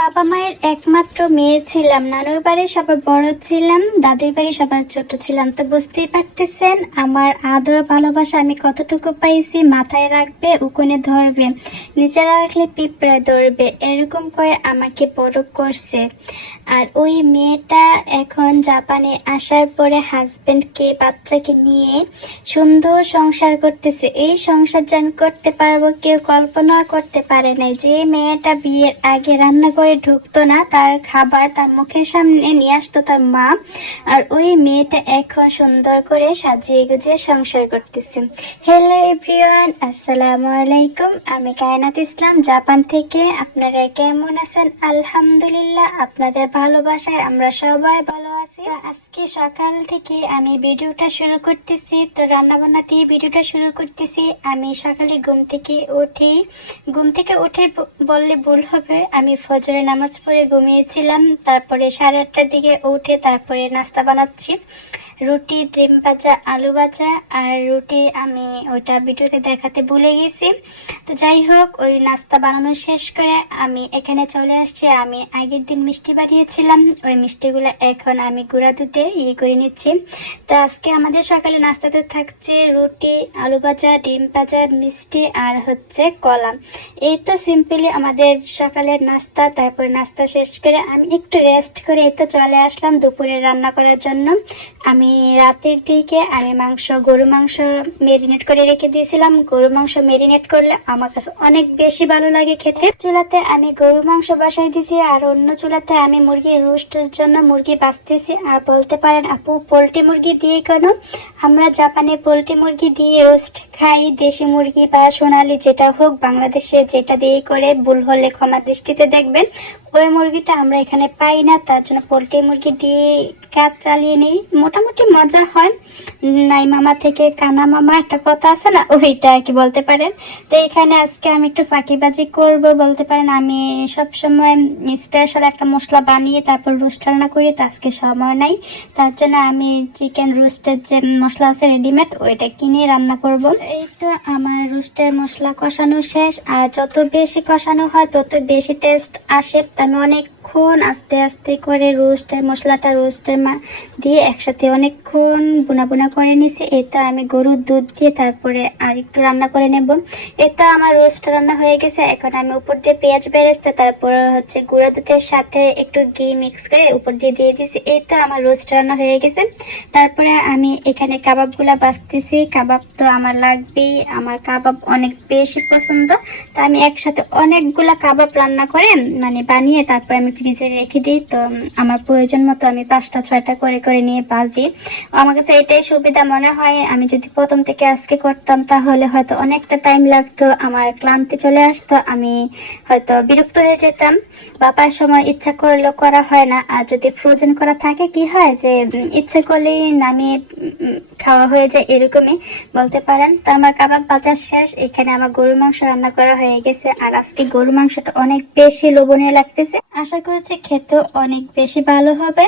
বাবা মায়ের একমাত্র মেয়ে ছিলাম। নানুর বাড়ি সবার বড় ছিলাম, দাদুর বাড়ি সবার ছোট ছিলাম। তো বুঝতেই পারতেছেন আমার আদর ভালোবাসা আমি কতটুকু পাইছি। মাথায় রাখবে উকুনে ধরবে, নিচে রাখলে পিঁপড়া ধরবে, এরকম করে আমাকে বড় করছে। আর ওই মেয়েটা এখন জাপানে আসার পরে হাজবেন্ডকে বাচ্চাকে নিয়ে সুন্দর সংসার করতেছে। এই সংসার যে আমি করতে পারবো কেউ কল্পনা করতে পারে নাই। যে মেয়েটা বিয়ের আগে রান্না করে ঢুকতো না, তার খাবার তার মুখের সামনে নিয়ে আসতো তার মা, আর ওই মেয়েটা এখন সুন্দর করে সাজিয়ে গুজিয়ে সংসার করতেছে। হ্যালো এভরিওয়ান, আসসালামু আলাইকুম। আমি কায়নাত ইসলাম, জাপান থেকে। আপনারা কেমন আছেন? আলহামদুলিল্লাহ, আপনাদের ভালোবাসায় আমরা সবাই ভালো আছি। আজকে সকাল থেকে আমি ভিডিওটা শুরু করতেছি। তো রান্না বান্না দিয়ে ভিডিওটা শুরু করতেছি। আমি সকালে ঘুম থেকে উঠে বললে ভুল হবে, আমি ফজরের নামাজ পড়ে ঘুমিয়েছিলাম। তারপরে 8:30টার দিকে উঠে তারপরে নাস্তা বানাচ্ছি। রুটি, ডিম ভাজা, আলু ভাজা আর রুটি। আমি ওইটা ভিডিওতে দেখাতে ভুলে গেছি। তো যাই হোক, ওই নাস্তা বানানো শেষ করে আমি এখানে চলে আসছি। আমি আগের দিন মিষ্টি বানিয়েছিলাম, ওই মিষ্টিগুলো এখন আমি গুঁড়া দুধে করে নিচ্ছি। তো আজকে আমাদের সকালে নাস্তাতে থাকছে রুটি, আলু ভাজা, ডিম ভাজা, মিষ্টি আর হচ্ছে কলা। এই তো সিম্পলি আমাদের সকালের নাস্তা। তারপর নাস্তা শেষ করে আমি একটু রেস্ট করে এই তো চলে আসলাম দুপুরে রান্না করার জন্য। আমি রাতের দিকে গরু মাংস মেরিনেট করে রেখে দিয়েছিলাম। গরু মাংস মেরিনেট করলে আমার কাছে অনেক বেশি ভালো লাগে খেতে। চুলাতে আমি গরু মাংস বসাই দিয়েছি, আর অন্য চুলাতে আমি মুরগির রোস্টের জন্য মুরগি বাছতেছি। আর বলতে পারেন আপু পোলট্রি মুরগি দিয়ে কেন? আমরা জাপানে পোলট্রি মুরগি দিয়ে রোস্ট খাই। দেশি মুরগি বা সোনালি যেটা হোক, বাংলাদেশে যেটা দিয়ে করে, ভুল হলে ক্ষমা দৃষ্টিতে দেখবেন। ওই মুরগিটা আমরা এখানে পাই না, তার জন্য পোলট্রি মুরগি দিয়ে কাজ চালিয়ে নিই। মোটামুটি মজা হয়। নাই মামা থেকে কানা মামা একটা কথা আছে না, ওইটা আর কি বলতে পারেন। তো এখানে আজকে আমি একটু ফাঁকিবাজি করব বলতে পারেন। আমি সবসময় স্পেশাল একটা মশলা বানিয়ে তারপর রোস্ট রান্না করি, তো আজকে সময় নাই। তার জন্য আমি চিকেন রোস্টের যে মশলা আছে রেডিমেড, ওইটা কিনে রান্না করব। এই তো আমার রোস্টের মশলা কষানো শেষ। আর যত বেশি কষানো হয় তত বেশি টেস্ট আসে। আমি অনেকক্ষণ আস্তে আস্তে করে রোস্টের দিয়ে একসাথে অনেকক্ষণ বুনা করে নিছি। এটা আমি গরুর দুধ দিয়ে তারপরে আর একটু রান্না করে নেব। এটা আমার রোস্ট রান্না হয়ে গেছে। এখন আমি উপর দিয়ে পেঁয়াজ বেরেস্তা, তারপর হচ্ছে গুঁড়া দুধের সাথে একটু ঘি মিক্স করে উপর দিয়ে দিয়েছি। এটা আমার রোস্ট রান্না হয়ে গেছে। তারপরে আমি এখানে কাবাবগুলা বাছতেছি। কাবাব তো আমার লাগবেই, আমার কাবাব অনেক বেশি পছন্দ। তা আমি একসাথে অনেকগুলা কাবাব রান্না করে বানিয়ে তারপর আমি ফ্রিজে রেখে দিই। তো আমার প্রয়োজন মতো আমি 5টা 6টা করে করে নিয়ে ভাজি। আমার কাছে এটাই সুবিধা মনে হয়। আমি যদি প্রথম থেকে আজকে করতাম তাহলে হয়তো অনেকটা টাইম লাগতো, আমার ক্লান্তি চলে আসতো, আমি হয়তো বিরক্ত হয়ে যেতাম। বাবার সময় ইচ্ছা করলেও করা হয় না। আর যদি ফ্রোজেন করা থাকে কি হয় যে ইচ্ছে করলেই নামিয়ে খাওয়া হয়ে যায়, এরকমই বলতে পারেন। তো আমার কাবাব বাজার শেষ। এখানে আমার গরুর মাংস রান্না করা হয়ে গেছে। আর আজকে গরুর মাংসটা অনেক বেশি লোভনীয় লাগতেছে। আশা করছি খেতেও অনেক বেশি ভালো হবে।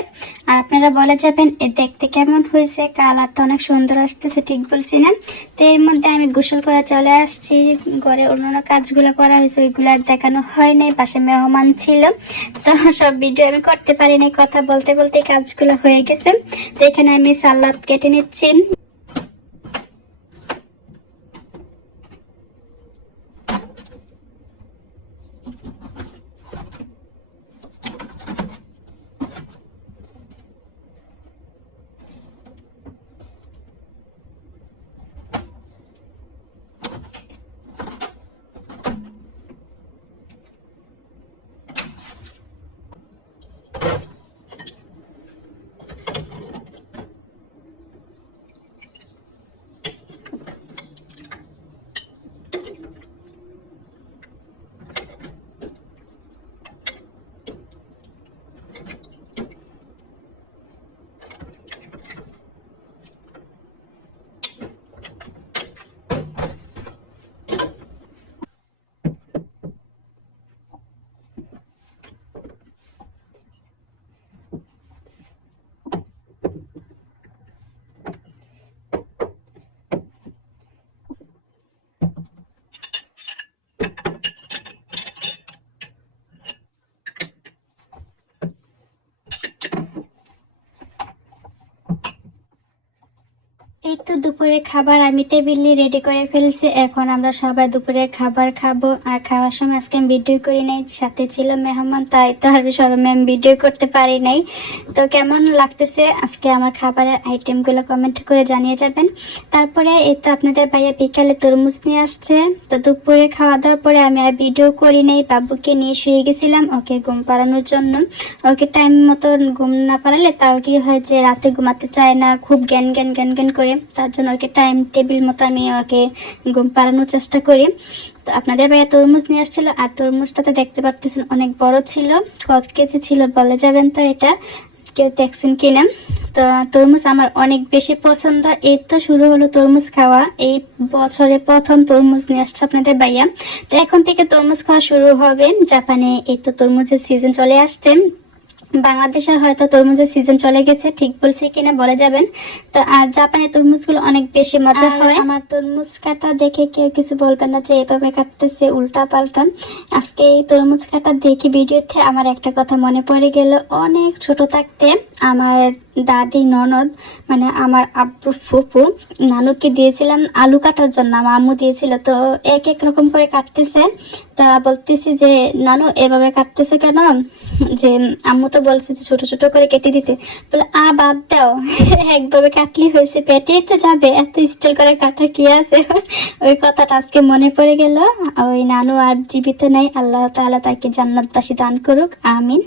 আর আপনারা বলে যাবেন এ দেখতে কেমন হয়েছে, কালারটা অনেক সুন্দর আসতেছে, ঠিক বলছি না? তো এর মধ্যে আমি গোসল করে চলে আসছি। ঘরে অন্যান্য কাজগুলো করা হয়েছে, ওইগুলো আর দেখানো হয় নাই, পাশে মেহমান ছিল। তো সব ভিডিও আমি করতে পারিনি, কথা বলতে বলতে কাজগুলো হয়ে গেছে। তো এখানে আমি সালাদ কেটে নিচ্ছি। তো দুপুরে খাবার আমি টেবিলে রেডি করে ফেলছি। এখন আমরা সবাই দুপুরে খাবার খাবো। আর খাওয়ার সময় আজকে আমি ভিডিও করি নাই, সাথে ছিল মেহমান, তাই তো আর শরমে আমি ভিডিও করতে পারি নাই। তো কেমন লাগতেছে আজকে আমার খাবারের আইটেমগুলো কমেন্ট করে জানিয়ে যাবেন। তারপরে এই তো আপনাদের ভাইয়া বিকালে তরমুজ নিয়ে আসছে। তো দুপুরে খাওয়া দাওয়ার পরে আমি আর ভিডিও করি নাই, বাবুকে নিয়ে শুয়ে গেছিলাম ওকে ঘুম পাড়ানোর জন্য। ওকে টাইম মতো ঘুম না পাড়ালে তাও কি হয় যে রাতে ঘুমাতে চায় না, খুব জ্ঞান জ্ঞান জ্ঞান জ্ঞান করে। তার জন্য ওকে টাইম টেবিল মতো আমি ওকে ঘুম পাড়ানোর চেষ্টা করি। তো আপনাদের ভাইয়া তরমুজ নিয়ে আসছিল, আর তরমুজটাতে দেখতে পারতেছেন অনেক বড় ছিল। কত কেজি ছিল বলে যাবেন তো, এটা কেউ দেখছেন কিনা। তো তরমুজ আমার অনেক বেশি পছন্দ। এই তো শুরু হলো তরমুজ খাওয়া, এই বছরে প্রথম তরমুজ নিয়ে আসছে আপনাদের ভাইয়া। তো এখন থেকে তরমুজ খাওয়া শুরু হবে। জাপানে এই তো তরমুজের সিজন চলে আসছে, বাংলাদেশে হয়তো তরমুজের সিজন চলে গেছে, ঠিক বলছি কিনা বলে যাবেন। তো আর জাপানের তরমুজগুলো অনেক বেশি মজা হয়। আমার তরমুজ কাটা দেখে কেউ কিছু বলবেন না যে এভাবে কাটতেছে উল্টা পাল্টা। আজকে এই তরমুজ কাটা দেখি ভিডিওতে আমার একটা কথা মনে পড়ে গেল। অনেক ছোট থাকতে আমার দাদি ননদ মানে আমার আব্বু ফুপু নানুকে দিয়েছিলাম আলু কাটার জন্য, আমার আম্মু দিয়েছিল। তো এক এক রকম করে কাটতেছে, তা বলতেছি যে নানু এভাবে কাটতেছে কেন, যে আম্মু তো বলছে যে ছোট ছোট করে কেটে দিতে। বলে বাদ দাও, একভাবে কাটলি হয়েছে, পেটেই তো যাবে, এত স্টাইল করে কাটার কি আছে। ওই কথাটা আজকে মনে পড়ে গেল। ওই নানু আর জীবিত নেই, আল্লাহ তাআলা তাকে জান্নাতবাসী দান করুক, আমিন।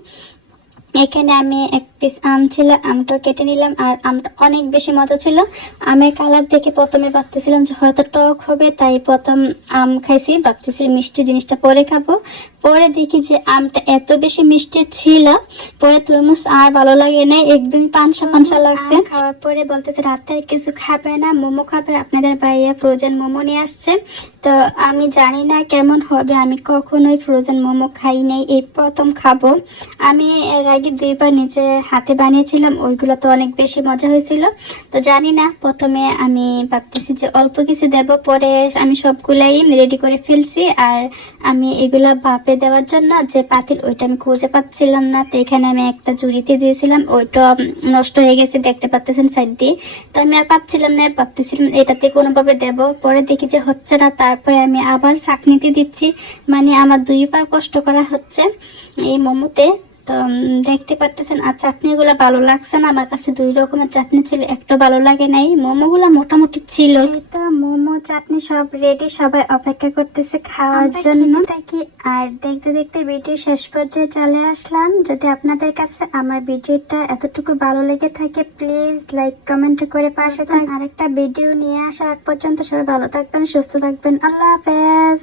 এখানে আমি এক পিস আম ছিল, আমটা কেটে নিলাম। আর আমটা অনেক বেশি মজা ছিল। আমের কালার দেখে প্রথমে ভাবতেছিলাম যে হয়তো টক হবে, তাই প্রথম আম খাইছি, ভাবতেছি মিষ্টি জিনিসটা পরে খাবো। পরে দেখি যে আমটা এত বেশি মিষ্টি ছিল, পরে তরমুজ আর ভালো লাগে না, একদমই পানসা পানসা লাগছে। খাওয়ার পরে বলতেছে রাতে আর কিছু খাবে না, মোমো খাবে। আপনাদের ভাইয়া ফ্রোজেন মোমো নিয়ে আসছে। তো আমি জানি না কেমন হবে, আমি কখনোই ফ্রোজেন মোমো খাই নাই, এই প্রথম খাবো। আমি এর আগে 2বার নিজে হাতে বানিয়েছিলাম, ওইগুলো তো অনেক বেশি মজা হয়েছিল। তো জানি না, প্রথমে আমি ভাবতেছি যে অল্প কিছু দেব, পরে আমি সবগুলাই রেডি করে ফেলছি। আর আমি এগুলা ভাপে দেওয়ার জন্য যে পাতিল, ওইটা আমি খুঁজে পাচ্ছিলাম না। তো এখানে আমি একটা ঝুড়িতে দিয়েছিলাম, ওইটা নষ্ট হয়ে গেছে দেখতে পাচ্ছেন সাইড দিয়ে। তো আমি আর পাচ্ছিলাম না, ভাবতেছিলাম এটাতে কোনোভাবে দেব, পরে দেখি যে হচ্ছে না। তারপরে আমি আবার চাকনিতে দিচ্ছি, মানে আমার 2বার কষ্ট করা হচ্ছে এই মোমোতে। তো দেখতে পারতেছেন। আর চাটনিগুলো ভালো লাগছে না, আমার কাছে 2 রকমের চাটনি ছিল, একটা ভালো লাগে নাই। মোমোগুলো মোটামুটি ছিল। তো মোমো চাটনি সব রেডি, সবাই অপেক্ষা করতেছে খাওয়ার জন্য থাকি। আর দেখতে দেখতে ভিডিও শেষ পর্যায়ে চলে আসলাম। যদি আপনাদের কাছে আমার ভিডিওটা এতটুকু ভালো লেগে থাকে, প্লিজ লাইক কমেন্ট করে পাশে থাকুন। আরেকটা ভিডিও নিয়ে আসা আগ পর্যন্ত সবাই ভালো থাকবেন, সুস্থ থাকবেন। আল্লাহ হাফেজ।